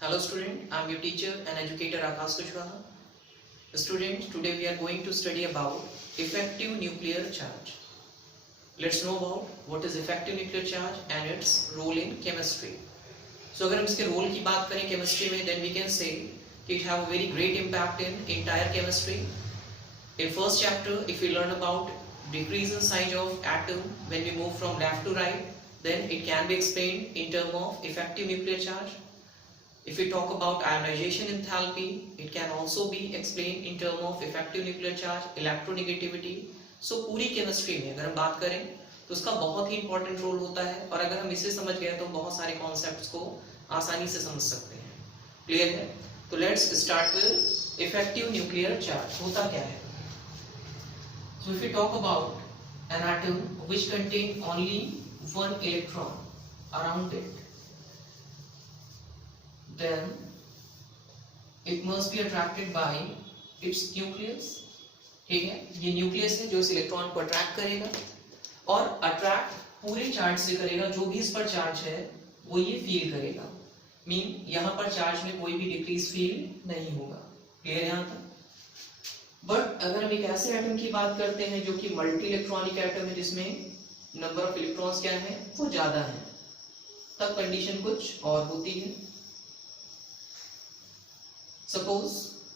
Hello student, I am your teacher and educator Akash Kushwaha. Students, today we are going to study about effective nuclear charge. Let's know about what is effective nuclear charge and its role in chemistry. So अगर हम इसके role की बात करें chemistry में, then we can say it have a very great impact in entire chemistry. In first chapter, if we learn about decrease in size of atom when we move from left to right, then it can be explained in terms of effective nuclear charge. If we talk about ionization enthalpy, it can also be explained in terms of effective nuclear charge, electronegativity. So पूरी chemistry में अगर हम बात करें तो उसका बहुत ही important role होता है और अगर हम इसे समझ गए तो बहुत सारे concepts को आसानी से समझ सकते हैं. Clear है? तो let's start with effective nuclear charge. होता क्या है? So if we talk about an atom which contain only one electron around it, then it must be attracted by its nucleus. ठीक है, ये न्यूक्लियस है जो इस इलेक्ट्रॉन को अट्रैक्ट करेगा और अट्रैक्ट पूरे चार्ज से करेगा. जो भी इस पर चार्ज है वो ये फील करेगा. मीन यहाँ पर चार्ज में कोई भी डिक्रीज फील नहीं होगा. क्लियर है यहाँ तक? बट अगर हम एक ऐसे एटम की बात करते हैं जो कि मल्टी इलेक्ट्रॉनिक एटम है जिसमें नंबर ऑफ इलेक्ट्रॉन्स क्या है वो ज्यादा है, तब कंडीशन कुछ और होती है. Suppose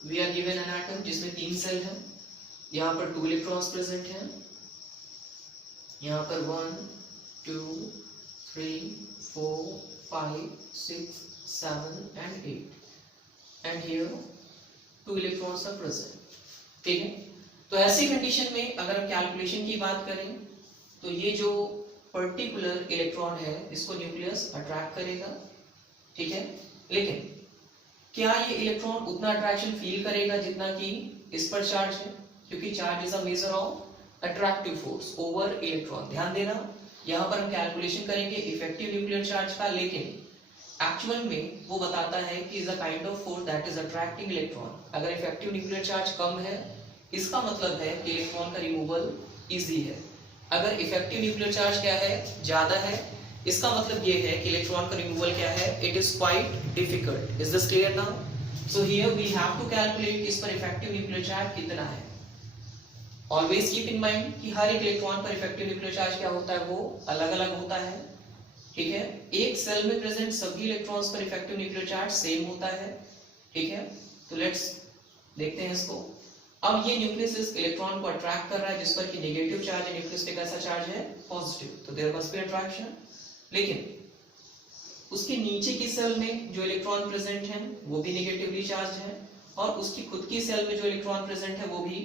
we are given an atom जिसमें 3 सेल है. यहाँ पर 2 इलेक्ट्रॉन्स प्रेजेंट हैं, यहाँ पर 1 2 3 4 5 6 7 and 8 and here 2 electrons are present. ठीक है, तो ऐसी कंडीशन में अगर हम कैलकुलेशन की बात करें तो ये जो पर्टिकुलर इलेक्ट्रॉन है इसको न्यूक्लियस अट्रैक्ट करेगा. ठीक है, लेकिन क्या ये इलेक्ट्रॉन उतना अट्रैक्शन फील करेगा जितना कि इस पर चार्ज है? क्योंकि charge is a measure of attractive force over electron. ध्यान देना, यहाँ पर हम कैलकुलेशन करेंगे इफेक्टिव न्यूक्लियर चार्ज का, लेकिन एक्चुअल में वो बताता है कि is a kind of force that is attracting electron. अगर इफेक्टिव न्यूक्लियर चार्ज कम है इसका मतलब है कि इलेक्ट्रॉन का रिमूवल इजी है. अगर इफेक्टिव न्यूक्लियर चार्ज क्या है ज्यादा है इसका मतलब ये है कि इलेक्ट्रॉन का रिमूवल क्या है it is quite difficult. Is this clear now? So here we have to calculate इस पर इफेक्टिव न्यूक्लियर चार्ज कितना है. ऑलवेज कीप इन माइंड कि हर एक इलेक्ट्रॉन पर इफेक्टिव न्यूक्लियर चार्ज क्या होता है वो अलग अलग होता है. ठीक है, एक सेल में प्रेजेंट सभी इलेक्ट्रॉन्स पर इफेक्टिव न्यूक्लियर चार्ज सेम होता है. ठीक है, तो लेट्स देखते हैं इसको. अब ये न्यूक्लियस इस इलेक्ट्रॉन को अट्रैक्ट कर रहा है जिस पर कि नेगेटिव चार्ज है, न्यूक्लियस पे कैसा चार्ज है पॉजिटिव, तो देयर मस्ट बी अट्रैक्शन. लेकिन उसके नीचे की सेल में जो इलेक्ट्रॉन प्रेजेंट हैं वो भी नेगेटिवली चार्ज है और उसकी खुद की सेल में जो इलेक्ट्रॉन प्रेजेंट है वो भी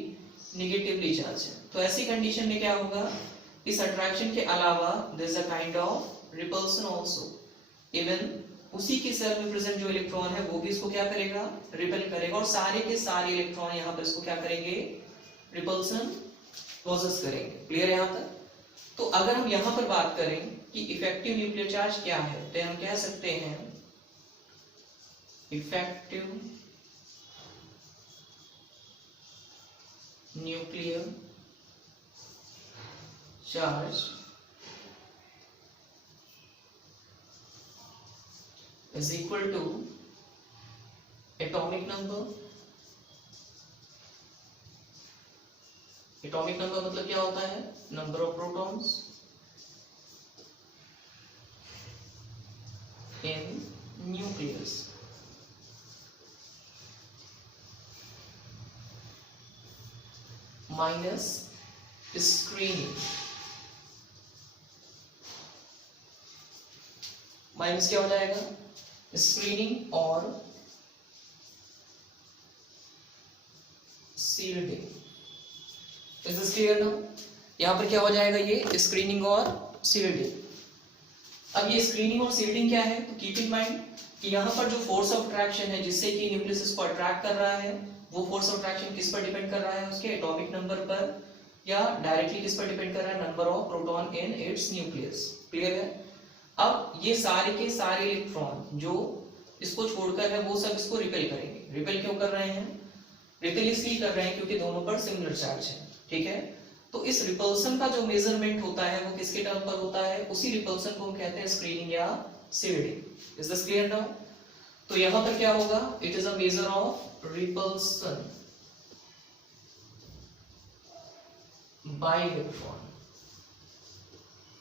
नेगेटिवली चार्ज है. तो ऐसी कंडीशन में क्या होगा, इस अट्रैक्शन के अलावा there is a kind of repulsion also. Even उसी की सेल में प्रेजेंट जो इलेक्ट्रॉन है वो भी इसको क्या करेगा रिपेल करेगा और सारे के सारे इलेक्ट्रॉन यहाँ पर इसको क्या करेंगे रिपल्सन पॉसेस करेंगे. क्लियर है यहाँ तक? तो अगर हम यहाँ पर बात करें कि इफेक्टिव न्यूक्लियर चार्ज क्या है तो हम कह सकते हैं effective nuclear charge is equal to atomic number. atomic number मतलब क्या होता है number of protons in nucleus minus screening. Minus क्या हो जाएगा स्क्रीनिंग और shielding. Is this clear now? यहां पर क्या हो जाएगा ये स्क्रीनिंग और सील्डिंग. अब ये स्क्रीनिंग और सील्डिंग क्या है तो कीप इन माइंड कि यहाँ पर जो फोर्स ऑफ अट्रैक्शन है जिससे कि न्यूक्लियस इसको अट्रैक्ट कर रहा है वो फोर्स ऑफ अट्रैक्शन किस पर डिपेंड कर रहा है उसके एटॉमिक नंबर पर या डायरेक्टली किस पर डिपेंड कर रहा है number of proton in its nucleus. Clear है? अब ये सारे के सारे इलेक्ट्रॉन जो इसको छोड़कर है वो सब इसको रिपेल करेंगे. रिपेल क्यों कर रहे हैं? रिपेल इसलिए कर रहे हैं क्योंकि दोनों पर सिमिलर चार्ज है. ठीक है, तो इस रिपल्सन का जो मेजरमेंट होता है वो किसके टर्म पर होता है? उसी रिपल्सन को हम कहते हैं स्क्रीनिंग या shielding. Is this clear now? तो यहां पर क्या होगा, it is a measure of repulsion bye electron.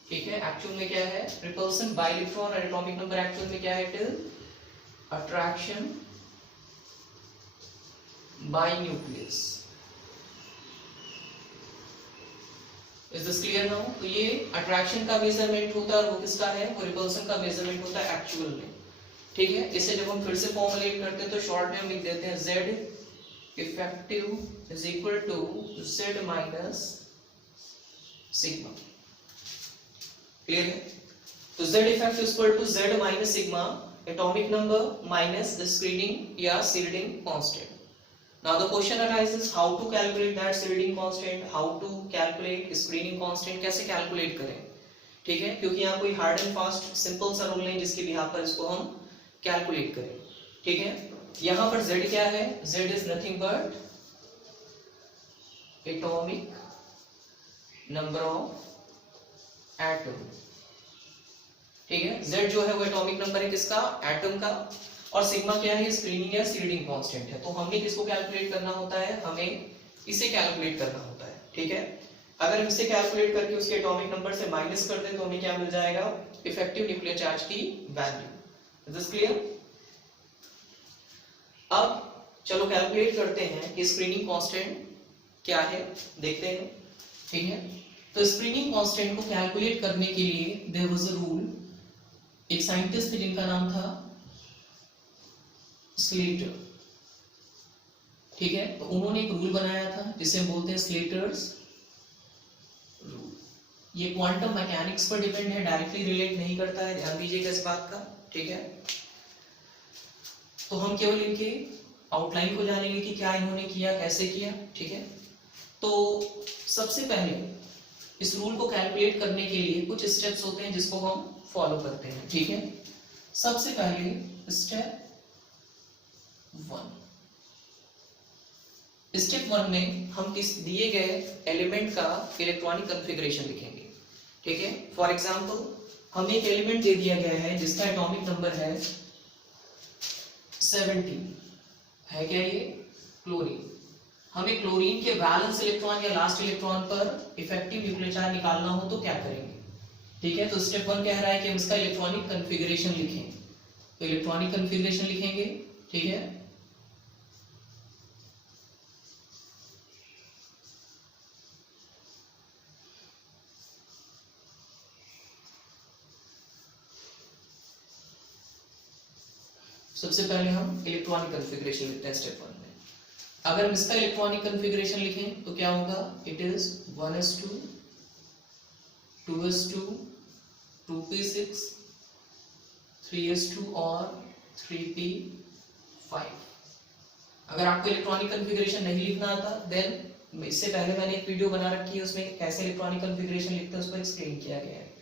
ठीक है, एक्चुअल में क्या है, रिपल्सन बाय इलेक्ट्रॉन, और एटॉमिक नंबर एक्चुअल में क्या है, it is attraction bye nucleus. Is this clear now? तो ये अट्रैक्शन का मेजरमेंट होता है और वो किसका है, वो रिपल्सन का मेजरमेंट होता है एक्चुअल में। ठीक है, इसे जब हम फिर से फॉर्मुलेट करते हैं तो शॉर्ट में हम लिख देते हैं Z effective is equal to Z minus sigma. Clear है? तो Z effective is equal to Z minus sigma atomic number minus the screening या shielding constant. Now the question arises how to calculate that shielding constant, how to calculate screening constant, कैसे calculate करें। ठीक है, क्योंकि यहाँ कोई hard and fast simple सा rule नहीं जिसके बिहाफ पर इसको हम कैलकुलेट करें। ठीक है, यहाँ पर Z क्या है, Z is nothing but atomic number of atom. ठीक है, Z जो है वो एटॉमिक नंबर है किसका, एटम का, और सिग्मा क्या है, स्क्रीनिंग या सील्डिंग कांस्टेंट है। तो हमने किसको कैलकुलेट करना होता है, हमें इसे कैलकुलेट करना होता है। ठीक है, अगर हम इसे कैलकुलेट करके उसके एटॉमिक नंबर से माइनस कर दें तो हमें क्या मिल जाएगा, इफेक्टिव न्यूक्लियर चार्ज की वैल्यू। Is this clear? अब चलो कैलकुलेट करते हैं कि स्क्रीनिंग कांस्टेंट क्या है, देखते हैं। ठीक है, तो स्क्रीनिंग कांस्टेंट को कैलकुलेट करने के लिए देयर वाज अ रूल। एक साइंटिस्ट थे जिनका नाम था स्लेटर। ठीक है, तो उन्होंने एक रूल बनाया था जिसे हम बोलते हैं स्लेटर्स रूल। ये क्वांटम मैकेनिक्स पर डिपेंड है, डायरेक्टली रिलेट नहीं करता है, ध्यान दीजिएगा इस बात का। ठीक है, तो हम केवल इनके आउटलाइन को जानेंगे कि क्या इन्होंने किया, कैसे किया। ठीक है, तो सबसे पहले इस रूल को कैलकुलेट करने के लिए कुछ स्टेप्स होते हैं जिसको हम फॉलो करते हैं। ठीक है, सबसे पहले स्टेप 1 में हम किस दिए गए एलिमेंट का इलेक्ट्रॉनिक कॉन्फ़िगरेशन लिखेंगे। ठीक है, फॉर एग्जांपल हमें एक एलिमेंट दे दिया गया है जिसका एटॉमिक नंबर है 17, है क्या ये, क्लोरीन। हमें क्लोरीन के वैलेंस इलेक्ट्रॉन या लास्ट इलेक्ट्रॉन पर इफेक्टिव न्यूक्लियर चार्ज निकालना हो तो क्या करेंगे। ठीक है, तो स्टेप 1 कह रहा है कि हम इसका इलेक्ट्रॉनिक कॉन्फ़िगरेशन लिखें, तो इलेक्ट्रॉनिक कॉन्फ़िगरेशन लिखेंगे। ठीक है, सबसे पहले हम इलेक्ट्रॉनिक कॉन्फ़िगरेशन लिखते हैं स्टेप 1 में। अगर हम इसका इलेक्ट्रॉनिक कॉन्फ़िगरेशन लिखें तो क्या होगा, it is 1s2 2s2 2p6 3s2 और 3p5। अगर आपको इलेक्ट्रॉनिक कॉन्फ़िगरेशन नहीं लिखना आता देन इससे पहले मैंने एक वीडियो बना रखी है, उसमें कैसे इलेक्ट्रॉनिक कॉन्फ़िगरेशन लिखते हैं उस पर एक्सप्लेन किया गया है।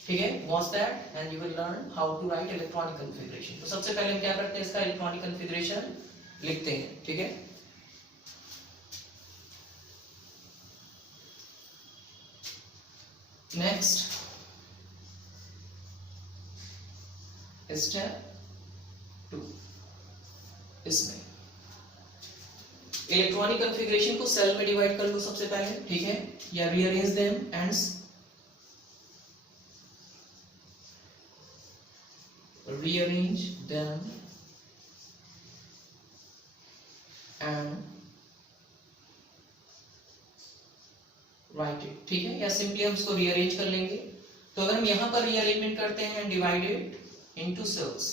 ठीक है, watch that and you will learn how to write electronic configuration. तो सबसे पहले हम क्या करते हैं, इसका इलेक्ट्रॉनिक कॉन्फ़िगरेशन लिखते हैं। ठीक है, नेक्स्ट स्टेप 2, इसमें इलेक्ट्रॉनिक कॉन्फ़िगरेशन को सेल में डिवाइड कर लो सबसे पहले। ठीक है, या rearrange them and rearrange them and write it। ठीक है, या सिंपली हम इसको रीअरेंज कर लेंगे। तो अगर हम यहां पर रीअरेंजमेंट करते हैं एंड डिवाइडेड इनटू सेल्स,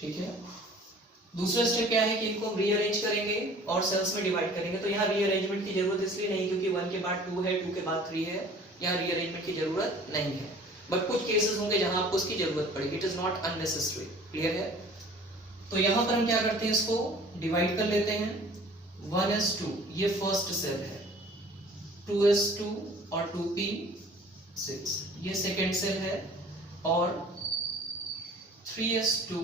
ठीक है, दूसरा स्टेप क्या है कि इनको हम रीअरेंज करेंगे और सेल्स में डिवाइड करेंगे। तो यहाँ रीअरेंजमेंट की जरूरत इसलिए नहीं क्योंकि 1 के बाद 2 है, 2 के बाद 3 है, यहाँ रीअरेंजमेंट की जरूरत नहीं है। बट कुछ केसेस होंगे जहां आपको इसकी जरूरत पड़ेगी, it is not unnecessary. Clear है? तो यहाँ पर हम क्या करते हैं, इसको डिवाइड कर लेते हैं। 1s2 ये फर्स्ट सेल है, 2s2 और 2p6 ये सेकेंड सेल है, और 3s2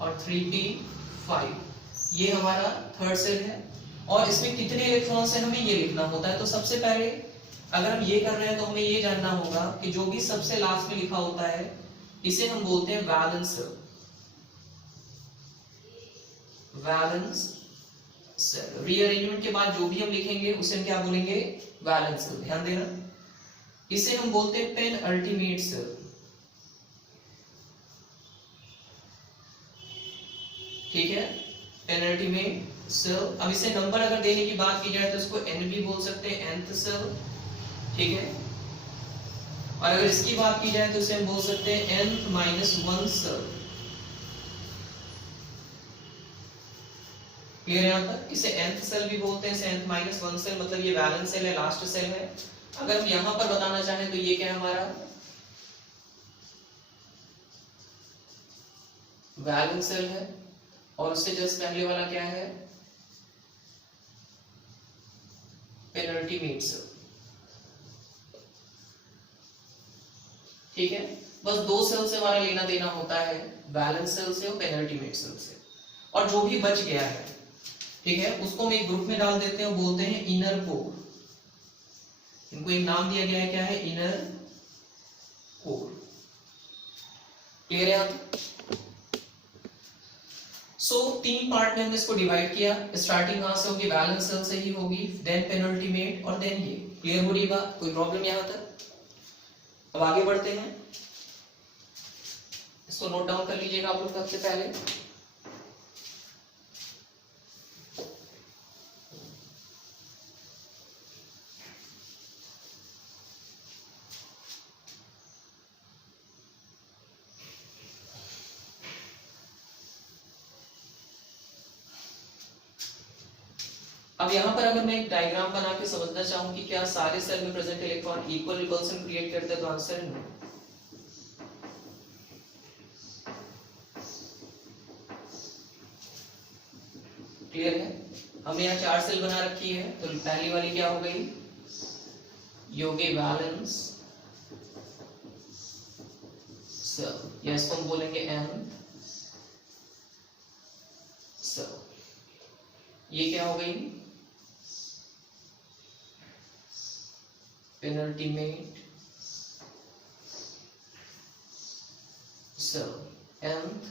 और 3p5 ये हमारा थर्ड सेल है, और इसमें कितने इलेक्ट्रॉन्स हैं हमें ये लिखना होता है। तो सबसे पहले अगर हम ये कर रहे हैं तो हमें ये जानना होगा कि जो भी सबसे लास्ट में लिखा होता है इसे हम बोलते हैं valence shell. Valence cell rearrangement के बाद जो भी हम लिखेंगे उसे हम क्या बोलेंगे, वैलेंस सेल। ध्यान देना, इसे हम बोलते हैं पेनल्टीमेट सेल। ठीक है, पेनल्टीमेट सेल। अब इसे नंबर अगर देने की बात की जाए तो इसको एन भी बोल सकते हैं, nth सेल। ठीक है, और अगर इसकी बात की जाए तो इसे हम बोल सकते हैं n-1 सेल। क्लियर है यहाँ तक? इसे nth सेल भी बोलते हैं, इसे n-1 सेल, मतलब ये वैलेंस सेल है, लास्ट सेल है। अगर हम यहां पर बताना चाहें तो ये क्या है हमारा वैलेंस सेल है, और उससे जस्ट पहले वाला क्या है, पेनल्टीमेट सेल। ठीक है, बस दो सेल से हमारा लेना देना होता है, वैलेंस सेल से और पेनल्टीमेट सेल से। और जो भी बच गया है, ठीक है, उसको हम एक ग्रुप में डाल देते हैं, बोलते हैं इनर कोर। इनको एक नाम दिया गया है, क्या है, इनर कोर। क्लियर है आप? सो तीन पार्ट में हमने इसको डिवाइड किया। स्टार्टिंग कहां से होगी, वैलेंस सेल से ही होगी, देन पेनल्टीमेट और देन ये। क्लियर हो रही बात? कोई प्रॉब्लम यहां तक? अब आगे बढ़ते हैं, इसको नोट डाउन कर लीजिएगा आप लोग सबसे पहले। अब यहां पर अगर मैं एक डायग्राम बना के समझना चाहूं कि क्या सारे सेल में present electron equal repulsion create करते हैं, तो आंसर है नो। क्लियर है? हमने यहाँ 4 सेल बना रखी है, तो पहली वाली क्या हो गई, योगी वैलेंस सेल, या इसको हम बोलेंगे एन सेल। ये क्या हो गई, पेनल्टीमेट सेल, nth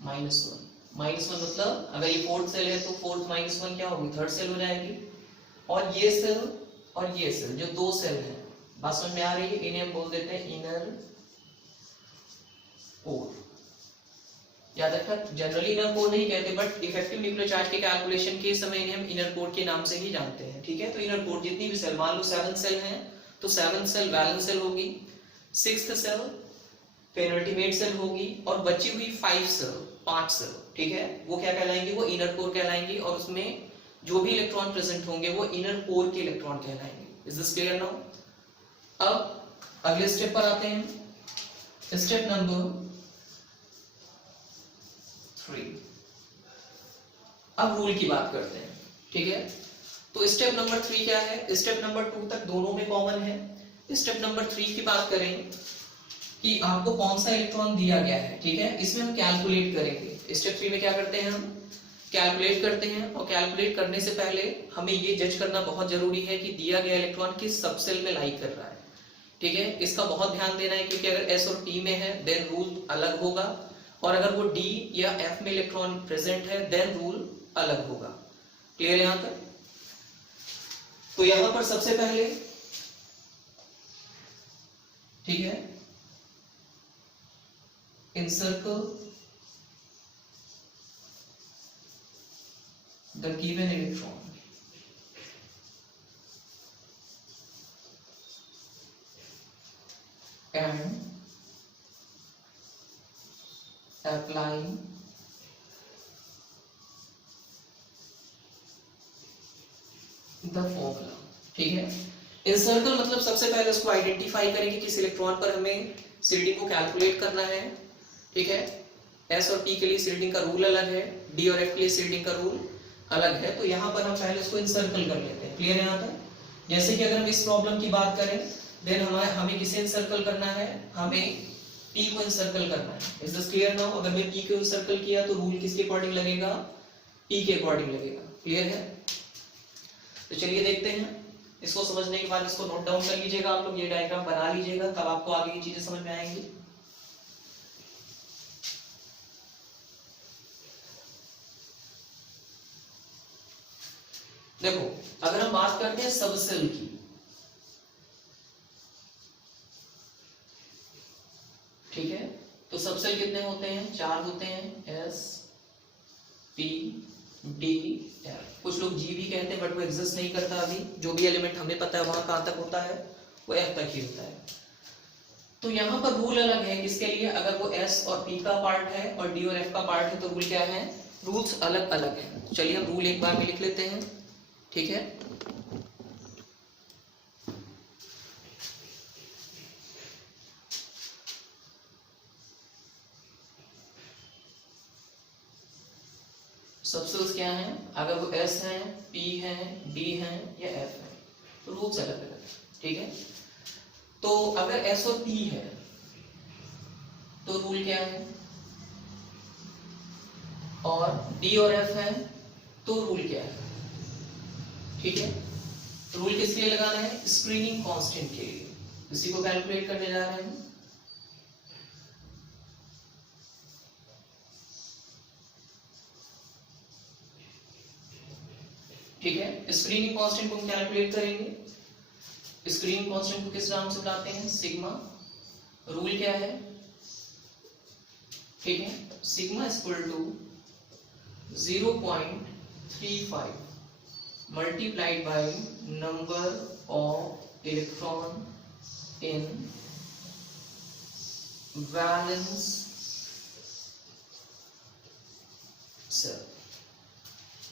-1। -1 मतलब अगर ये फोर्थ सेल है तो फोर्थ -1 क्या होगी, थर्ड सेल हो जाएगी। और ये सेल और ये सेल, जो दो सेल हैं, बात समझ में आ रही है, इन्हें हम बोल देते हैं इनर कोर। याद रखना, जनरली इनर कोर नहीं कहते, बट इफेक्टिव न्यूक्लियर चार्ज के कैलकुलेशन के समय इन्हें हम इनर कोर के नाम से ही जानते हैं। ठीक है, तो इनर कोर जितनी भी सेल, मान लो 7 सेल हैं तो 7 सेल वैलेंस सेल होगी, 6th सेल पेनल्टीमेट सेल होगी, और बची हुई 5 सेल, ठीक है, वो क्या कहलाएंगे, वो इनर कोर कहलाएंगी, और उसमें जो भी इलेक्ट्रॉन प्रेजेंट होंगे वो इनर कोर के इलेक्ट्रॉन कहलाएंगे। Is this clear now? अब अगले स्टेप पर आते हैं, स्टेप नंबर 3। अब रूल की बात करते हैं। ठीक है, तो स्टेप नंबर 3 क्या है, स्टेप नंबर 2 तक दोनों में कॉमन है। स्टेप नंबर 3 की बात करें कि आपको कौन सा इलेक्ट्रॉन दिया गया है। ठीक है, इसमें हम कैलकुलेट करेंगे। स्टेप 3 में क्या करते हैं, हम कैलकुलेट करते हैं, और कैलकुलेट करने से पहले हमें ये जज करना बहुत जरूरी है कि दिया गया इलेक्ट्रॉन किस सब सेल में लाई कर रहा है। ठीक है, इसका बहुत ध्यान देना है, क्योंकि अगर S और P में है देन रूल अलग होगा, और अगर वो D या F में इलेक्ट्रॉन प्रेजेंट है देन रूल अलग होगा। क्लियर है यहां तक? तो यहां पर सबसे पहले, ठीक है, encircle the given electron and applying the formula। ठीक है, encircle मतलब सबसे पहले उसको आइडेंटिफाई करें कि किस इलेक्ट्रॉन पर हमें सीरीडिंग को कैलकुलेट करना है। ठीक है, S और P के लिए सीरीडिंग का रूल अलग है, D और F के लिए सीरीडिंग का रूल अलग है। तो यहाँ पर हम पहले इसको इंसर्कल कर लेते हैं। क्लियर है यहाँ तक? जैसे कि अगर हम इस प्रॉब्लम की बात करें, देन हमें किसे इंसर्कल करना है, हमें P को इंसर्कल करना है। Is this clear now? अगर मैं P को इंसर्कल किया तो रूल किसके अकॉर्डिंग लगेगा, P के अकॉर्डिंग लगेगा। क्लियर है? तो चलिए देखते हैं। इसको समझने के बाद इसको नोट डाउन कर लीजिएगा आप लोग, ये डायग्राम बना लीजिएगा, तब आपको आगे की चीजें समझ में आएंगी। देखो, अगर हम बात करते हैं सबसेल की, ठीक है, तो सबसेल कितने होते हैं? 4 होते हैं, S P D F। कुछ लोग G भी कहते हैं, बट वो एग्जिस्ट नहीं करता अभी। जो भी एलिमेंट हमें पता है वहां कहां तक होता है, वो F तक ही होता है। तो यहाँ पर रूल अलग है किसके लिए? अगर वो S और P का पार्ट है और D और F का पार्ट है तो रूल क्या है? रूल्स अलग अलग है। चलिए हम रूल एक बार में लिख लेते हैं, ठीक है। सबसेल्स क्या हैं? अगर वो S है, P है, D है या F है, तो रूल्स अलग अलग है, ठीक है। तो अगर S और P है तो रूल क्या है, और D और F है तो रूल क्या है, ठीक है। रूल किसके लिए लगाना है? स्क्रीनिंग कांस्टेंट के लिए। इसी को कैलकुलेट करने जा रहे हैं। ठीक है, स्क्रीनिंग कांस्टेंट को हम कैलकुलेट करेंगे। स्क्रीनिंग कांस्टेंट को किस नाम से बताते हैं? सिग्मा। रूल क्या है? ठीक है, sigma equal to 0.35 multiplied by number of electron in valence cell।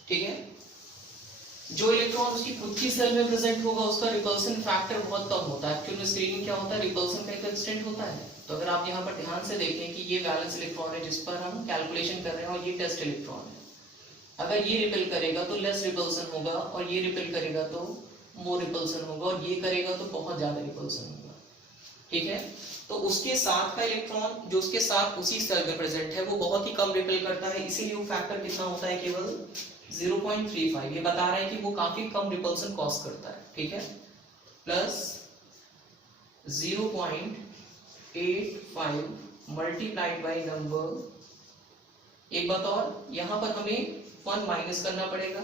ठीक है, जो इलेक्ट्रॉन उसकी खुद की सेल में प्रेजेंट होगा उसका रिपल्सन फैक्टर बहुत कम होता है, क्योंकि स्क्रीनिंग क्या होता है? रिपल्सन का एक कांस्टेंट होता है। तो अगर आप यहाँ पर ध्यान से देखें कि ये वैलेंस इलेक्ट्रॉन है जिस पर हम कैलकुलेशन कर रहे हैं, और ये टेस्ट इलेक्ट्रॉन है। अगर ये रिपेल करेगा तो लेस रिपल्सन होगा, और ये रिपेल करेगा तो मोर रिपल्सन होगा, और ये करेगा तो बहुत ज्यादा रिपल्सन होगा, ठीक है। तो उसके साथ का इलेक्ट्रॉन जो उसके साथ उसी सेल में प्रेजेंट है वो बहुत ही कम रिपेल करता है, इसीलिए वो फैक्टर कितना होता है? केवल 0.35। ये बता रहा है कि वो काफी कम रिपल्सन कॉज करता है, ठीक है। Plus 0.85 multiplied by number. एक बात और, यहां पर हमें 1 माइनस करना पड़ेगा।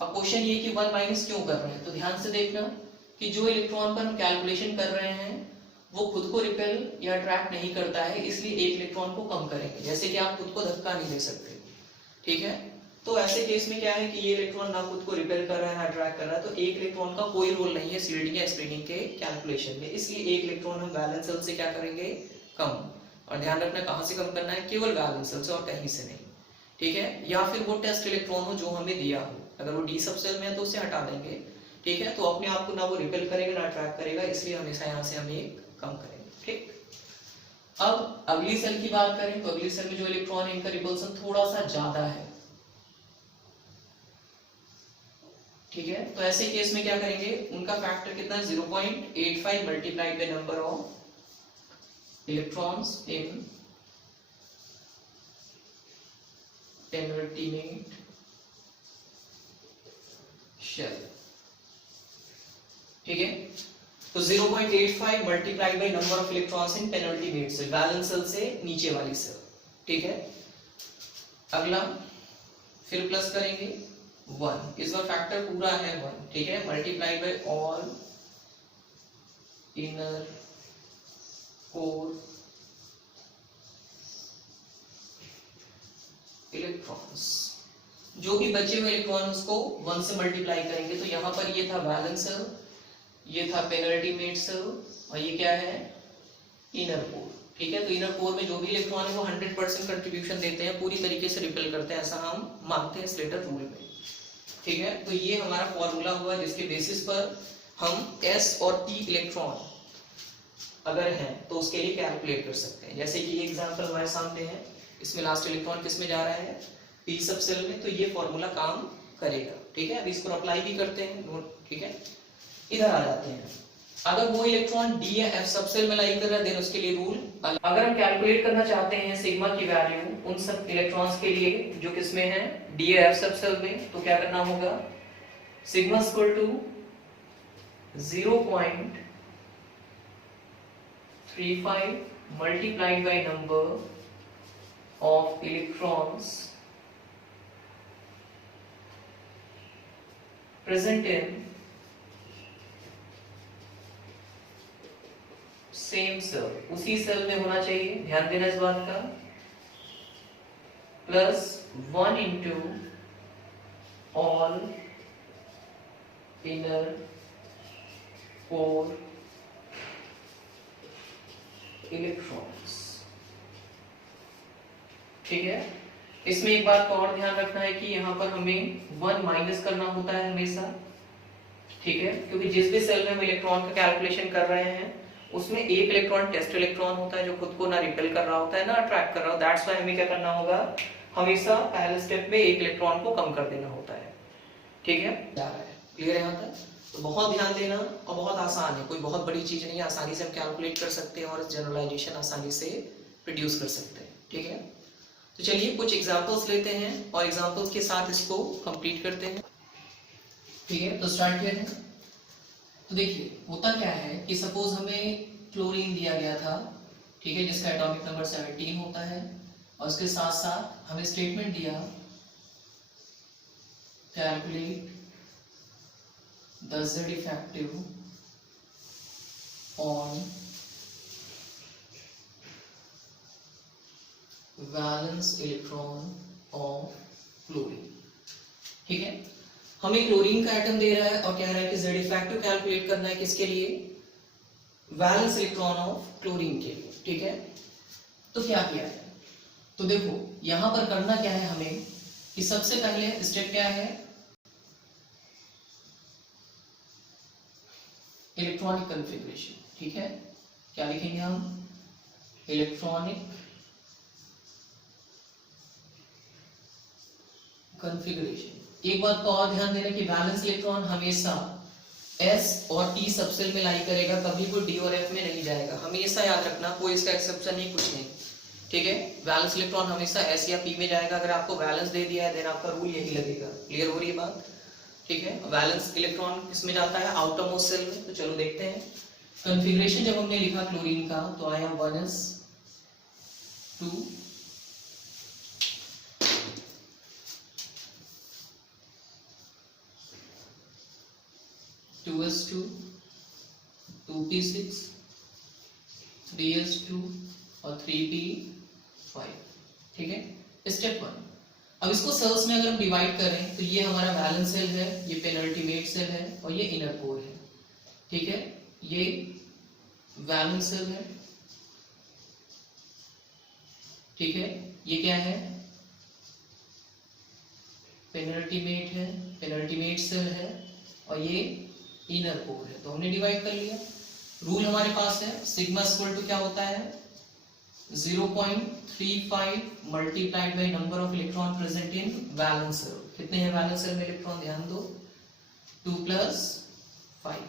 अब क्वेश्चन ये कि 1 माइनस क्यों कर रहे हैं, तो ध्यान से देखना कि जो इलेक्ट्रॉन पर हम कैलकुलेशन कर रहे हैं वो खुद को रिपेल या अट्रैक्ट नहीं करता है, इसलिए एक इलेक्ट्रॉन को कम करेंगे। जैसे कि आप खुद को धक्का नहीं दे सकते, ठीक है। तो ऐसे केस में क्या है कि ये इलेक्ट्रॉन ना खुद को रिपेल कर रहा है ना अट्रैक्ट कर रहा है, तो एक इलेक्ट्रॉन का कोई रोल नहीं है सील्डिंग या स्क्रीनिंग के कैलकुलेशन में, इसलिए एक इलेक्ट्रॉन हम वैलेंस शेल से क्या करेंगे? कम। और ध्यान रखना कहां से कम करना है? केवल वैलेंस शेल से और कहीं से नहीं, ठीक है। या फिर वो टेस्ट इलेक्ट्रॉन हो जो हमें दिया हो, अगर वो डी सबसेल में है तो उसे हटा देंगे, ठीक है। तो अपने आप को ना वो रिपेल करेगा ना अट्रैक्ट करेगा, इसलिए हमेशा यहाँ से हम एक कम करेंगे, ठीक। अब अगली सेल की बात करें तो अगली सेल में जो इलेक्ट्रॉन है इनका रिपल्सन थोड़ा सा ज्यादा है, ठीक है। तो ऐसे केस में क्या करेंगे? उनका फैक्टर कितना है? 0.85 multiplied by number of electrons in penultimate shell, ठीक है। तो 0.85 multiplied by number of electrons in penultimate shell, valence shell से नीचे वाली सेल, ठीक है। अगला फिर प्लस करेंगे 1, इस बार फैक्टर पूरा है 1, ठीक है। Multiplied by all inner core electrons, जो भी बचे हुए इलेक्ट्रॉन उसको 1 से मल्टीप्लाई करेंगे। तो यहाँ पर ये था वैलेंस सेल, ये था पेनल्टीमेट सेल, और ये क्या है? इनर कोर, ठीक है। तो इनर कोर में जो भी इलेक्ट्रॉन है वो 100% कंट्रीब्यूशन देते हैं, पूरी तरीके से रिपेल करते हैं, ऐसा हम मानते हैं स्लेटर रूल में, ठीक है। तो ये हमारा फॉर्मूला हुआ जिसके बेसिस पर हम S और P इलेक्ट्रॉन अगर हैं तो उसके लिए कैलकुलेट कर सकते हैं। जैसे कि ये एग्जांपल हमारे सामने है, इसमें लास्ट इलेक्ट्रॉन किस में जा रहा है? P सब सेल में, तो ये फॉर्मूला काम करेगा, ठीक है। अब इसको अप्लाई भी करते हैं, ठीक है। इधर आ जाते हैं, अगर वो इलेक्ट्रॉन D या F सब सेल में लाई कर रहा है देन उसके लिए रूल। अगर हम कैलकुलेट करना चाहते हैं सिग्मा की वैल्यू उन सब इलेक्ट्रॉन्स के लिए जो किसमें है DAF सब सेल में, तो क्या करना होगा sigma equal to 0.35 multiplied by number of electrons present in same shell, उसी सेल में होना चाहिए, ध्यान देना इस बात का, plus 1 into all inner core electrons. ठीक है, इसमें एक बात को और ध्यान रखना है कि यहाँ पर हमें 1 माइनस करना होता है हमेशा। ठीक है, क्योंकि जिस भी सेल में हम इलेक्ट्रॉन का कैलकुलेशन कर रहे हैं उसमें एक इलेक्ट्रॉन टेस्ट इलेक्ट्रॉन होता है जो खुद को ना रिपेल कर रहा होता है ना अट्रैक्ट कर रहा होता है। दैट्स व्हाई हमें क्या करना होगा, हमेशा पहले स्टेप में एक इलेक्ट्रॉन को कम कर देना होता है। ठीक है, क्लियर है यहाँ तक? तो बहुत ध्यान देना और बहुत आसान है, कोई बहुत बड़ी चीज नहीं है, आसानी से हम कैलकुलेट कर सकते हैं और जनरलाइजेशन आसानी से प्रोड्यूस कर सकते हैं। ठीक है, तो चलिए कुछ एग्जांपल्स लेते हैं और एग्जांपल्स के साथ इसको कंप्लीट करते हैं। ठीक है, तो स्टार्ट किया है। तो देखिए होता क्या है कि सपोज हमें क्लोरीन दिया गया था, ठीक है, जिसका एटॉमिक नंबर 17 होता है, और उसके साथ साथ हमें स्टेटमेंट दिया calculate the Z effective on valence electron of chlorine। ठीक है, हमें क्लोरीन का एटम दे रहा है और कह रहा है कि Z effective कैलकुलेट करना है किसके लिए, वैलेंस इलेक्ट्रॉन ऑफ क्लोरीन के लिए। ठीक है, तो क्या किया है, तो देखो यहां पर करना क्या है हमें कि सबसे पहले स्टेप क्या है, इलेक्ट्रॉनिक कॉन्फ़िगरेशन। ठीक है, क्या लिखेंगे हम, इलेक्ट्रॉनिक कॉन्फ़िगरेशन। एक बात को और ध्यान देना कि वैलेंस इलेक्ट्रॉन हमेशा S और T सबसेल में लाई करेगा, कभी वो D और F में नहीं जाएगा, हमेशा याद रखना, कोई इसका एक्सेप्शन नहीं, कुछ नहीं। ठीक है, वैलेंस इलेक्ट्रॉन हमेशा S या P में जाएगा। अगर आपको वैलेंस दे दिया है देन आपका रूल यही लगेगा। क्लियर हो रही है बात? ठीक है, वैलेंस इलेक्ट्रॉन किसमें जाता है, आउटरमोस्ट सेल में। तो चलो देखते हैं कॉन्फ़िगरेशन। जब हमने लिखा क्लोरीन का तो आया 1s2 2s2 2p6 3s2 और 3p5। ठीक है, स्टेप 1। अब इसको सेल्स में अगर हम डिवाइड करें तो ये हमारा वैलेंस सेल है, ये पेनल्टीमेट सेल है और ये इनर कोर है। ठीक है, ये वैलेंस सेल है। ठीक है, ये क्या है, पेनल्टीमेट है, पेनल्टीमेट सेल है, और ये इनर कोर है। तो हमने डिवाइड कर लिया। रूल हमारे पास है सिग्मा इक्वल टू क्या होता है 0.35 multiplied by number of electron present in valence shell. कितने हैं वैलेंस सेल में इलेक्ट्रॉन, ध्यान दो, 2 + 5।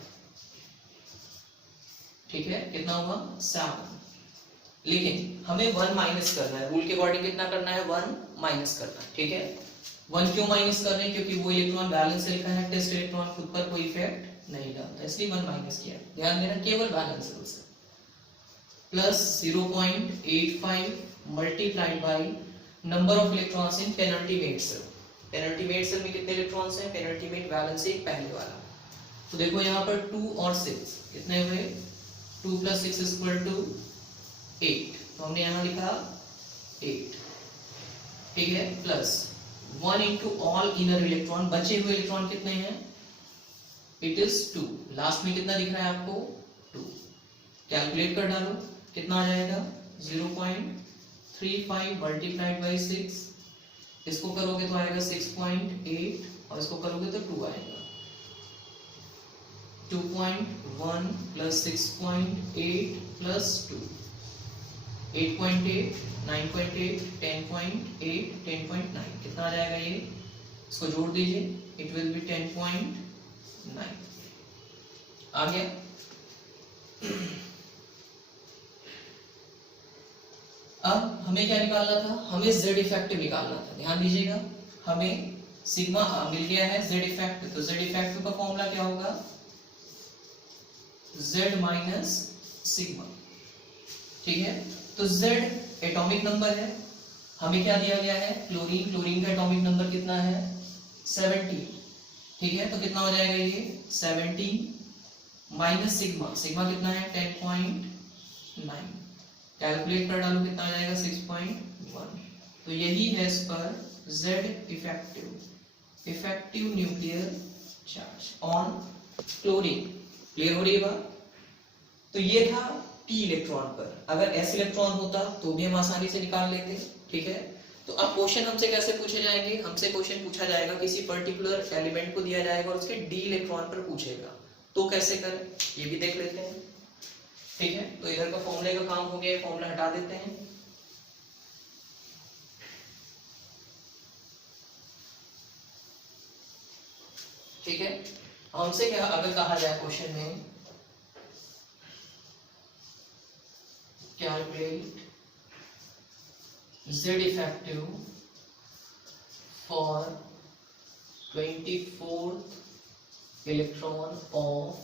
ठीक है, कितना हुआ 7। लेकिन हमें 1 माइनस करना है, रूल के अकॉर्डिंग कितना करना है, 1 माइनस करना है। ठीक है, 1 क्यों माइनस कर रहे हैं, क्योंकि वो इलेक्ट्रॉन बैलेंस सेल का है, टेस्ट इलेक्ट्रॉन खुद पर कोई इफेक्ट नहीं डालता, इसलिए 1 माइनस किया। ध्यान देना केवल बैलेंस सेल से, plus 0.85 multiplied by number of electrons in penultimate cell. Penultimate shell में कितने इलेक्ट्रॉन्स हैं, पेनल्टीमेट बैलेंस से पहले वाला। तो देखो यहाँ पर 2 और 6 कितने हुए, 2 + 6 = 8। तो हमने यहाँ लिखा 8। ठीक है, plus 1 into all inner electron, बचे हुए इलेक्ट्रॉन कितने हैं, इट इज 2। लास्ट में कितना दिख रहा है आपको, 2। कैलकुलेट कर डालो, कितना आ जाएगा 0.35 मल्टीप्लाइड बाई 6। इसको करोगे तो आएगा 6.8 और इसको करोगे तो 2 आएगा। 2.1 + 6.8 + 2 8.8 9.8 10.8 10.9 कितना आ जाएगा ये, इसको जोड़ दीजिए, इट विल बी 10.9 आ गया। अब हमें क्या निकालना था, हमें z इफेक्टिव निकालना था। ध्यान दीजिएगा, हमें सिग्मा मिल गया है z इफेक्टिव, तो z इफेक्टिव का फॉर्मूला क्या होगा, z माइनस सिग्मा। ठीक है, तो z एटॉमिक नंबर है, हमें क्या दिया गया है, क्लोरीन, क्लोरीन का एटॉमिक नंबर कितना है 70। ठीक है, तो कितना हो जाएगा ये 70 माइनस सिग्मा, सिग्मा कितना है 10.9, कैलकुलेट कर डालो कितना आ जाएगा 6.1। तो यही है इस पर z effective, effective nuclear charge on chlorine. Clear हो रही है बात। तो ये था p इलेक्ट्रॉन पर, अगर s इलेक्ट्रॉन होता तो भी हम आसानी से निकाल लेते। ठीक है, तो अब क्वेश्चन हमसे कैसे पूछे जाएंगे, हमसे क्वेश्चन पूछा जाएगा किसी पर्टिकुलर एलिमेंट को दिया जाएगा और उसके d इलेक्ट्रॉन पर पूछेगा, तो कैसे करें ये भी देख लेते हैं। ठीक है, तो इधर का फॉर्मूले का काम हो गया, फॉर्मूला हटा देते हैं। ठीक है, हमसे क्या अगर कहा जाए क्वेश्चन में calculate z effective for 24th electron of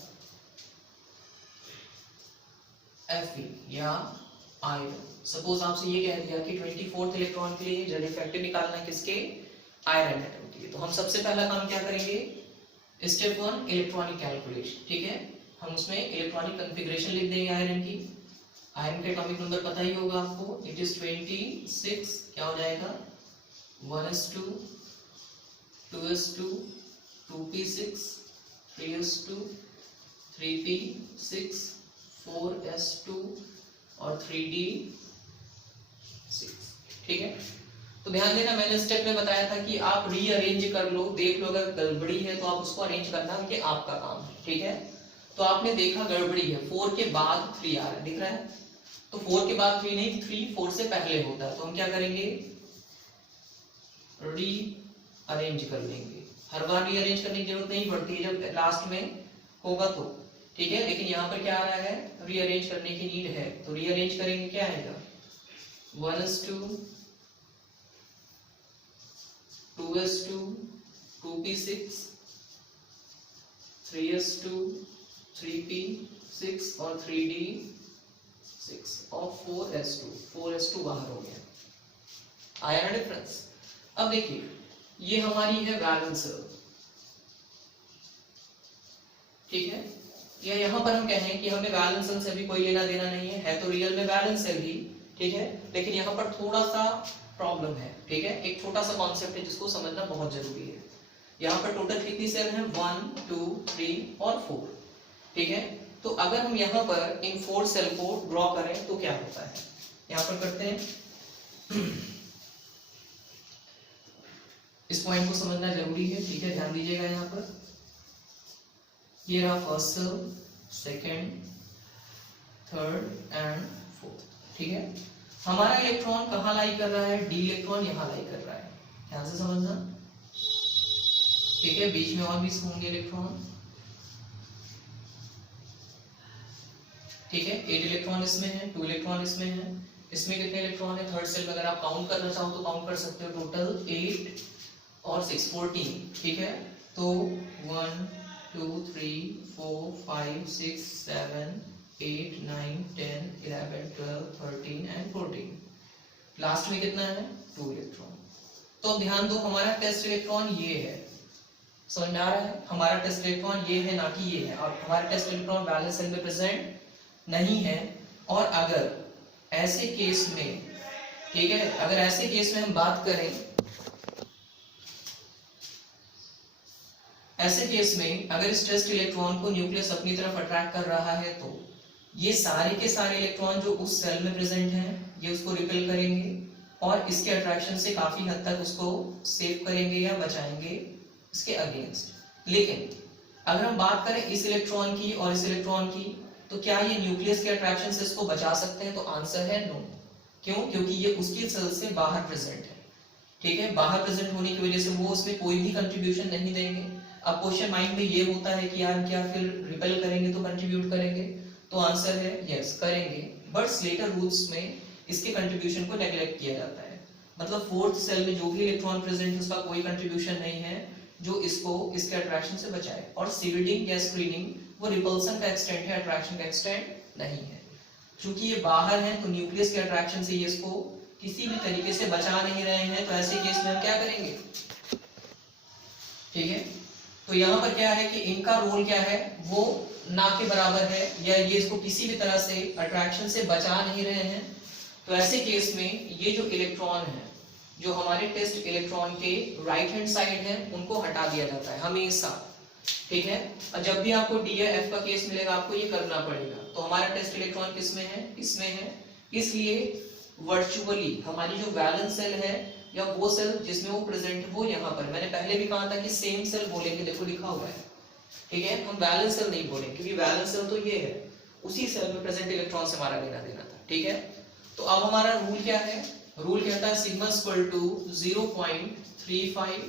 Fe या आयरन। सपोज आपसे ये कह दिया कि 24th इलेक्ट्रॉन के लिए z इफेक्टिव निकालना है किसके, आयरन एटम के लिए। तो हम सबसे पहला काम क्या करेंगे, स्टेप 1 इलेक्ट्रॉनिक कैलकुलेशन। ठीक है, हम उसमें इलेक्ट्रॉनिक कॉन्फ़िगरेशन लिख देंगे आयरन की। आयरन का एटॉमिक नंबर पता ही होगा आपको, इट इज 26। क्या हो जाएगा 1s2 2s2 2p6 3s2 3p6 4s2 और 3d6। ठीक है, तो ध्यान देना, मैंने स्टेप में बताया था कि आप रीअरेंज कर लो, देख लो अगर गड़बड़ी है तो आप उसको अरेंज करना, ये आपका काम है। ठीक है, तो आपने देखा गड़बड़ी है, 4 के बाद 3 आ रहा है, दिख रहा है, तो 4 के बाद 3 नहीं, 3 4 से पहले होता है, तो हम क्या करेंगे री अरेंज कर लेंगे। हर बार री अरेंज करने की जरूरत नहीं पड़ती है जब लास्ट में होगा तो। ठीक है, लेकिन यहाँ पर क्या आ रहा है, री अरेंज करने की नीड है, तो री अरेंज करेंगे, क्या आएगा 1s2 2s2 2p6 3s2 3p6 और 3d6 और 4s2 बाहर हो गया, आया ना डिफरेंस। अब देखिए ये हमारी है वैलेंस सेल। ठीक है, या यहाँ पर हम कहें कि हमें वैलेंस सेल से भी कोई लेना देना नहीं है तो रियल में वैलेंस सेल ही। ठीक है, लेकिन यहाँ पर थोड़ा सा प्रॉब्लम है। ठीक है, एक छोटा सा कॉन्सेप्ट है जिसको समझना बहुत जरूरी है। यहाँ पर टोटल कितनी सेल है 1 2 3 और 4। ठीक है, तो अगर हम यहाँ पर इन 4 सेल को ड्रॉ करें तो क्या होता है, यहाँ पर करते हैं। इस पॉइंट को समझना जरूरी है। ठीक है, ध्यान दीजिएगा, यहाँ पर ये रहा first shell, second, third and fourth. ठीक है, हमारा इलेक्ट्रॉन कहाँ लाई कर रहा है, डी इलेक्ट्रॉन यहाँ लाई कर रहा है, ध्यान से समझना। ठीक है, बीच में और भी होंगे इलेक्ट्रॉन। ठीक है, 8 इलेक्ट्रॉन इसमें है, 2 इलेक्ट्रॉन इसमें है। इसमें कितने इलेक्ट्रॉन है, थर्ड सेल में अगर आप काउंट करना चाहो तो काउंट कर सकते हो, टोटल 8 और 6 14। ठीक है, तो 1 2 3 4 5 6 7 8 9 10 11 12 13 एंड 14। लास्ट में कितना है 2 इलेक्ट्रॉन। तो ध्यान दो, हमारा टेस्ट इलेक्ट्रॉन ये है, समझ में आ रहा है, हमारा टेस्ट इलेक्ट्रॉन ये है ना कि ये है, और हमारा टेस्ट इलेक्ट्रॉन वैलेंस सेल में प्रेजेंट नहीं है। और अगर ऐसे केस में, ठीक है, अगर ऐसे केस में हम बात करें, ऐसे केस में अगर इस टेस्ट इलेक्ट्रॉन को न्यूक्लियस अपनी तरफ अट्रैक्ट कर रहा है तो ये सारे के सारे इलेक्ट्रॉन जो उस सेल में प्रेजेंट हैं ये उसको रिपेल करेंगे और इसके अट्रैक्शन से काफी हद तक उसको सेव करेंगे या बचाएंगे इसके अगेंस्ट। लेकिन अगर हम बात करें इस इलेक्ट्रॉन की और इस इलेक्ट्रॉन की, तो क्या ये न्यूक्लियस के अट्रैक्शन से इसको बचा सकते हैं, तो आंसर है नो। क्यों, क्योंकि ये उसकी सेल से बाहर प्रेजेंट है। ठीक है, बाहर प्रेजेंट होने की वजह से वो उसमें कोई भी कंट्रीब्यूशन नहीं देंगे। अब क्वेश्चन माइंड में ये होता है कि यार क्या फिर रिपेल करेंगे तो कंट्रीब्यूट करेंगे, तो आंसर है यस करेंगे, बट स्लेटर रूल्स में इसके कंट्रीब्यूशन को नेग्लेक्ट किया जाता है। मतलब फोर्थ सेल में जो भी इलेक्ट्रॉन प्रेजेंट है उसका कोई कंट्रीब्यूशन नहीं है जो इसको इसके अट्रैक्शन से बचाए। और सील्डिंग या स्क्रीनिंग वो रिपल्सन का एक्सटेंट है, अट्रैक्शन का एक्सटेंट नहीं है। क्योंकि ये बाहर है तो न्यूक्लियस के अट्रैक्शन से ये इसको किसी भी तरीके से बचा नहीं रहे हैं, तो ऐसे केस में हम क्या करेंगे, ठीक है। तो यहाँ पर क्या है कि इनका रोल क्या है, वो ना के बराबर है, या ये इसको किसी भी तरह से अट्रैक्शन से बचा नहीं रहे हैं। तो ऐसे केस में ये जो इलेक्ट्रॉन है, जो हमारे टेस्ट इलेक्ट्रॉन के राइट हैंड साइड है, उनको हटा दिया जाता है हमेशा, ठीक है। और जब भी आपको डी या एफ का केस मिलेगा आपको ये करना पड़ेगा। तो हमारा टेस्ट इलेक्ट्रॉन किस में है, इसमें है। इसलिए वर्चुअली हमारी जो वैलेंस सेल है या वो सेल जिसमें वो प्रेजेंट है वो यहाँ पर, मैंने पहले भी कहा था कि सेम सेल बोलेंगे, देखो लिखा हुआ है, ठीक है। हम वैलेंस सेल नहीं बोलेंगे क्योंकि वैलेंस सेल तो ये है, उसी सेल में प्रेजेंट इलेक्ट्रॉन से हमारा लेना देना था, ठीक है। तो अब हमारा रूल क्या है, रूल कहता है sigma equal to 0.35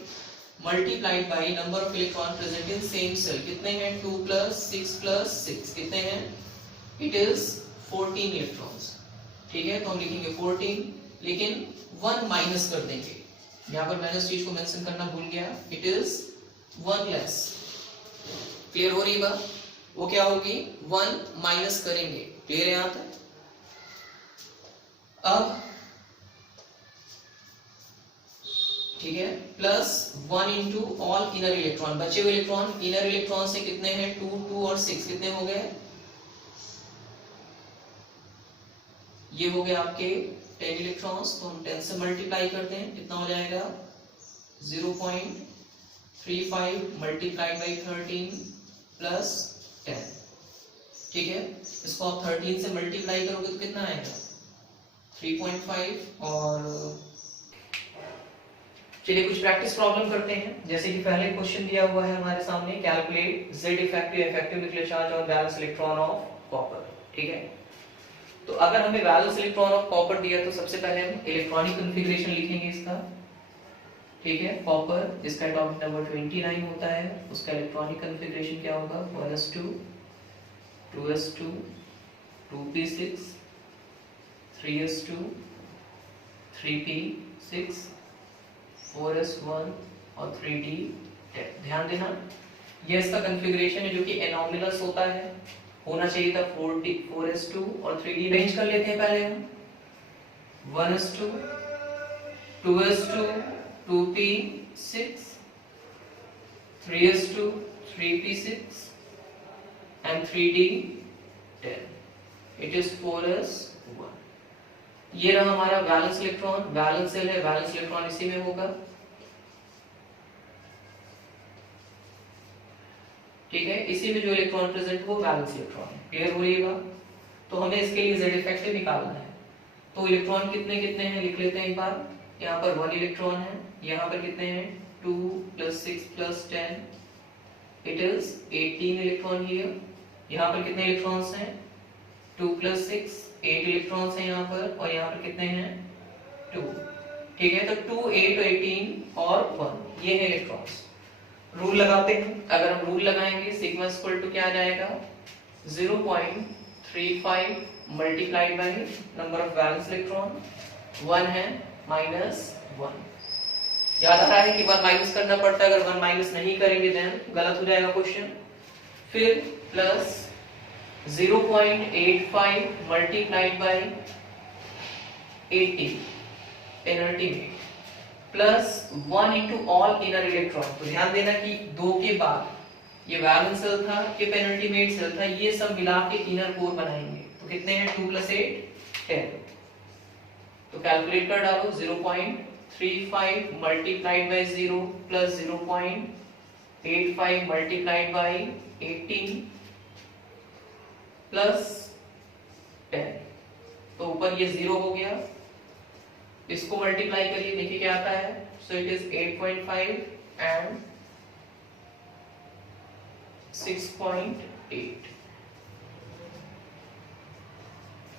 multiplied by number of electron present in same shell. कितने हैं, 2 + 6 + 6 कितने हैं, इट इज 14 इलेक्ट्रॉन्स, ठीक है। तो हम लिखेंगे 14, लेकिन 1 माइनस कर देंगे, यहाँ पर मैंने इस चीज को मेंशन करना भूल गया, इट इज 1 लेस। क्लियर हो रही बात, वो क्या होगी, 1 माइनस करेंगे, क्लियर है यहाँ तक। अब ठीक है, +1 इंटू ऑल इनर इलेक्ट्रॉन, बचे हुए इलेक्ट्रॉन इनर इलेक्ट्रॉन से कितने हैं, 2, 2 और 6 कितने हो गए, ये हो गए आपके 10 इलेक्ट्रॉन्स। तो हम 10 से मल्टीप्लाई करते हैं, कितना हो जाएगा 0.35 मल्टीप्लाइड बाई 13 + 10, ठीक है। इसको आप 13 से मल्टीप्लाई करोगे तो कितना आएगा 3.5। और चलिए कुछ प्रैक्टिस प्रॉब्लम करते हैं। जैसे कि पहले क्वेश्चन दिया हुआ है हमारे सामने, calculate Z effective nuclear charge on valence electron of copper, ठीक है। तो अगर हमें वैलेंस इलेक्ट्रॉन ऑफ कॉपर दिया तो सबसे पहले हम इलेक्ट्रॉनिक कॉन्फ़िगरेशन लिखेंगे इसका, ठीक है। कॉपर जिसका एटॉमिक नंबर 29 होता है, उसका इलेक्ट्रॉनिक कॉन्फ़िगरेशन क्या होगा, 1s2 2s2 2p6 3s2 3p6 4s1 और 3d10। ध्यान देना ये इसका कॉन्फ़िगरेशन है जो कि एनोमिनस होता है, होना चाहिए था 4s2 और 3d। अरेंज कर लेते हैं पहले हम, 1s2 2s2 2p6 3s2 3p6 and 3d10, it is 4s1। ये रहा हमारा वैलेंस इलेक्ट्रॉन, वैलेंस सेल है, वैलेंस इलेक्ट्रॉन इसी में होगा, ठीक है। इसी में जो इलेक्ट्रॉन प्रेजेंट वो वैलेंस इलेक्ट्रॉन है, क्लियर हो रही है बात। तो हमें इसके लिए Z इफेक्टिव निकालना है। तो इलेक्ट्रॉन कितने कितने हैं लिख लेते हैं एक बार। यहाँ पर 1 इलेक्ट्रॉन है, यहाँ पर कितने हैं 2 + 6 + 10, इट इज 18 इलेक्ट्रॉन हियर। यहाँ पर कितने इलेक्ट्रॉन्स हैं 2 + 6 8 इलेक्ट्रॉन्स हैं यहाँ पर, और यहाँ पर कितने हैं 2, ठीक है। तो 2 8 18 और 1 ये है इलेक्ट्रॉन्स। रूल लगाते हैं, अगर हम रूल लगाएंगे सिग्मा इक्वल टू क्या आ जाएगा 0.35 multiplied by number of valence electron, 1 है -1। याद आ रहा है कि 1 माइनस करना पड़ता है, अगर 1 माइनस नहीं करेंगे देन गलत हो जाएगा क्वेश्चन। फिर प्लस 0.85 मल्टीप्लाइड बाय 80 पेनल्टी में, +1 इंटू ऑल इनर इलेक्ट्रॉन। तो ध्यान देना कि 2 के बाद ये वैलेंस सेल था, ये पेनल्टी मेट सेल था, ये सब मिला के इनर कोर बनाएंगे। तो कितने हैं 2 + 8 10। तो कैलकुलेट कर डालो 0.35 multiplied bye 0 plus 0.85 multiplied bye 18 plus 10। तो ऊपर ये 0 हो गया, इसको मल्टीप्लाई करिए देखिए क्या आता है। सो इट इज 8.5 एंड 6.8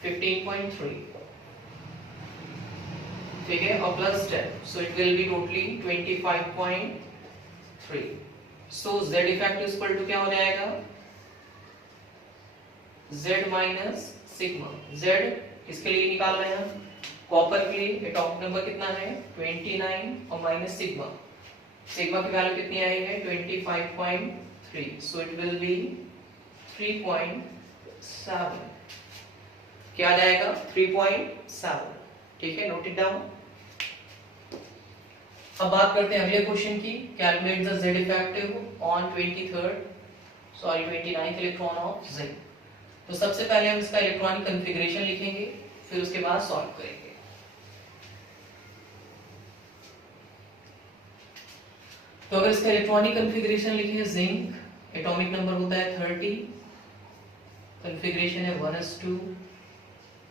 15.3, ठीक है, और plus 10, so it will be totally 25.3। So Z effective equal to क्या हो जाएगा Z माइनस सिग्मा। Z किसके लिए निकाल रहे हैं हम? कॉपर के लिए। एटॉमिक नंबर कितना है? 29 और माइनस सिग्मा, सिग्मा की वैल्यू कितनी आई है? 25.3, सो इट विल बी 3.7। क्या आ जाएगा? 3.7। ठीक है, नोट इट डाउन। अब बात करते हैं अगले क्वेश्चन की। Calculate the Z effective on 29th electron of zinc. तो सबसे पहले हम इसका इलेक्ट्रॉनिक कॉन्फ़िगरेशन लिखेंगे, फिर उसके बाद सॉल्व करेंगे। तो अगर इसका इलेक्ट्रॉनिक कॉन्फ़िगरेशन लिखें, जिंक एटॉमिक नंबर होता है 30, कॉन्फ़िगरेशन है 1s2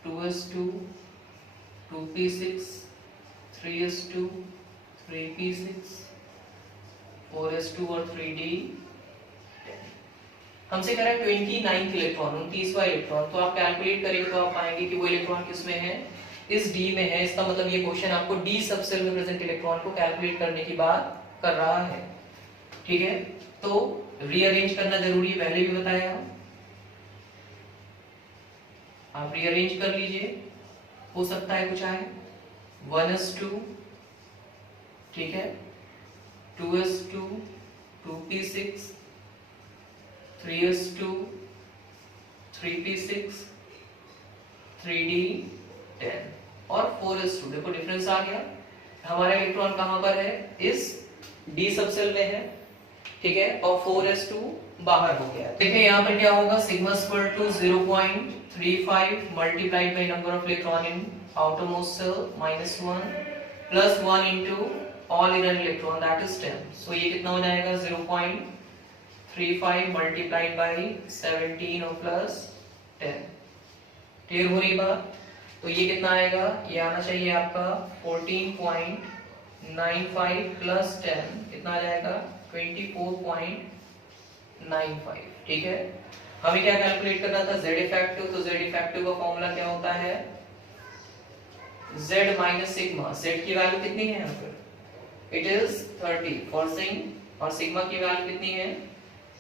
2s2 2p6 3s2 3p6 4s2 और 3d। हमसे कह रहा है 29th इलेक्ट्रॉन, 29वां इलेक्ट्रॉन। तो आप कैलकुलेट करेंगे तो आप पाएंगे कि वो इलेक्ट्रॉन किसमें है? इस d में है। इसका मतलब ये क्वेश्चन आपको d सबसेल में प्रेजेंट इलेक्ट्रॉन को कैलकुलेट करने की बात कर रहा है। ठीक है, तो रीअरेंज करना जरूरी है, पहले भी बताया। आप रीअरेंज कर लीजिए, हो सकता है कुछ आए। 1s2, ठीक है, 2s2 2p6 3s2 3p6 3d10 और 4s2। देखो डिफरेंस आ गया। हमारा इलेक्ट्रॉन कहां पर है? इस d सबसेल में है, ठीक है, और 4s2 बाहर हो गया। देखिए यहाँ पर क्या होगा? Sigma equal to 0.35 multiplied by number of electron in outermost cell -1 plus 1 into all in electron that is 10। So ये कितना हो जाएगा? 0.35 मल्टीप्लाइड बाय 17 और प्लस 10। क्लियर हो रही बात? तो ये कितना आएगा? ये आना चाहिए आपका 14.95 प्लस 10 कितना आ जाएगा? 24.95। ठीक है, हमें क्या कैलकुलेट करना था? Z effective. तो Z इफेक्टिव का फॉर्मूला क्या होता है? Z minus sigma. Z की वैल्यू कितनी है यहाँ पर? इट इज 30 फॉर जिंक, और सिग्मा की वैल्यू कितनी है?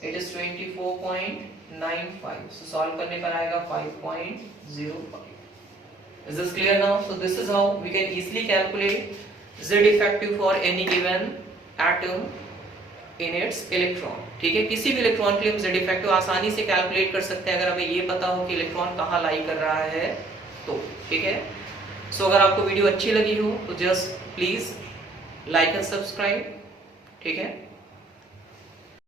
It is 24.95। सो सॉल्व करने पर आएगा 5.05। Is this clear now? So this is how we can easily calculate Z effective for any given atom in its electron. ठीक है, किसी भी इलेक्ट्रॉन के लिए हम Z effective आसानी से कैलकुलेट कर सकते हैं अगर हमें ये पता हो कि इलेक्ट्रॉन कहाँ लाई कर रहा है तो। ठीक है, सो अगर आपको वीडियो अच्छी लगी हो तो just please like and subscribe. ठीक है।